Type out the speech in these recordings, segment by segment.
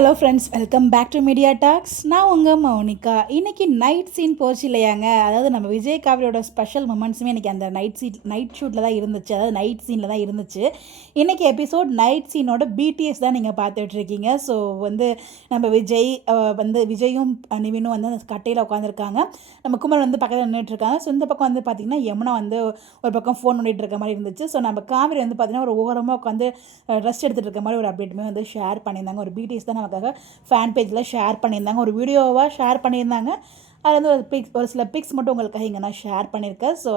Hello friends, welcome back to Media Talks. நான் உங்கள் மௌனிகா. இன்றைக்கி நைட் சீன் போச்சு இல்லையாங்க. அதாவது நம்ம விஜய் காவிரியோட ஸ்பெஷல் மூமெண்ட்ஸுமே இன்றைக்கி அந்த நைட் ஷூட்டில் தான் இருந்துச்சு. அதாவது நைட் சீனில் தான் இருந்துச்சு. இன்றைக்கி எபிசோட் நைட் சீனோட பிடிஎஸ் தான் நீங்கள் பார்த்துட்ருக்கீங்க. ஸோ நம்ம விஜயும் நிவினும் அந்த கட்டையில் உட்காந்துருக்காங்க. நம்ம குமரன் பக்கத்தில் நின்றுட்டுருக்காங்க. ஸோ இந்த பக்கம் பார்த்திங்கன்னா யமுனா ஒரு பக்கம் ஃபோன் பண்ணிகிட்டு இருக்க மாதிரி இருந்துச்சு. ஸோ நம்ம காவிரி பார்த்திங்கன்னா ஒரு ஓரமாக உட்காந்து ரெஸ்ட் எடுத்துகிட்டு இருக்க மாதிரி ஒரு அப்டேட்டுமே ஷேர் பண்ணியிருந்தாங்க. ஒரு பிடிஎஸ் தான் நமக்காக ஃபேன் பேஜில் ஷேர் பண்ணியிருந்தாங்க. ஒரு வீடியோவாக ஷேர் பண்ணியிருந்தாங்க. அது ஒரு சில பிக்ஸ் மட்டும் உங்களுக்காக இங்கே நான் ஷேர் பண்ணியிருக்கேன். ஸோ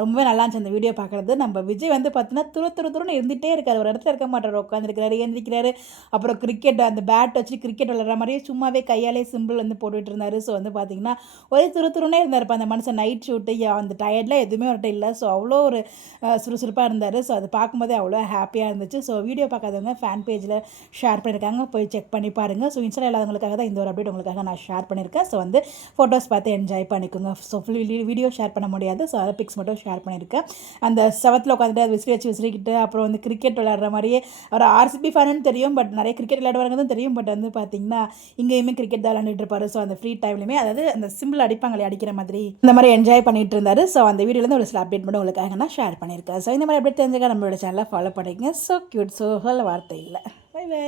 ரொம்பவே நல்லா இருந்துச்சு அந்த வீடியோ பார்க்குறது. நம்ம விஜய் பார்த்தீங்கன்னா துருன்னு இருந்துகிட்டே இருக்காரு. ஒரு இடத்துல இருக்க மாட்டார், உட்காந்துருக்கிறாரு, எழுந்திரிக்கிறாரு. அப்புறம் கிரிக்கெட் அந்த பேட் வச்சு கிரிக்கெட் விளையாடுற மாதிரியே சும்மாவே கையாலே சிம்பிள் போட்டுட்டு இருந்தார். ஸோ பார்த்தீங்கன்னா ஒரே துருன்னே இருந்தார். இப்போ அந்த மனுஷன் நைட் ஷூட்டு அந்த டயர்டில் எதுவுமே அவர்கிட்ட இல்லை. ஸோ அவ்வளோ ஒரு சுறுசுறுப்பாக இருந்தார். ஸோ அது பார்க்கும்போதே அவ்வளோ ஹாப்பியாக இருந்துச்சு. ஸோ வீடியோ பார்க்காதவங்க ஃபேன் பேஜில் ஷேர் பண்ணியிருக்காங்க, போய் செக் பண்ணி பாருங்கள். ஸோ இன்ஸ்டாவில் இல்லாதவங்களுக்காக தான் இந்த ஒரு அப்டேட் உங்களுக்காக நான் ஷேர் பண்ணியிருக்கேன். ஸோ ஃபோட்டோஸ் பார்த்து என்ஜாய் பண்ணிக்கோங்க. ஸோ வீடியோ ஷேர் பண்ண முடியாது. ஸோ அதை பிக்ஸ் மட்டும் ஷேர் பண்ணியிருக்கேன். அந்த செவத்தில் உட்காந்துட்டு அது விசிறிக்கிட்டு அப்புறம் கிரிக்கெட் விளையாடுற மாதிரியே அவர் ஆர்சிபி ஃபேனுன்னு தெரியும். பட் நிறைய கிரிக்கெட் விளையாடுவாங்க தான் தெரியும். பட் பார்த்தீங்கன்னா இங்கேயுமே கிரிக்கெட் தான் விளையாண்டுட்டு இருப்பார். ஸோ அந்த ஃப்ரீ டைம்லையுமே அதாவது அந்த சிம்பிள் அடிப்பாங்களே அடிக்கிற மாதிரி இந்த மாதிரி என்ஜாய் பண்ணிட்டு இருந்தார். ஸோ அந்த வீடியோலேருந்து ஒரு சில அப்டேட் மட்டும் உங்களுக்காக நான் ஷேர் பண்ணியிருக்கேன். ஸோ இந்த மாதிரி அப்டேட் தெரிஞ்சுக்க நம்மளோட சேனலை ஃபாலோ பண்ணிக்கங்க. So cute. ஸோ சொல்ல வார்த்தை இல்லை. Bye by.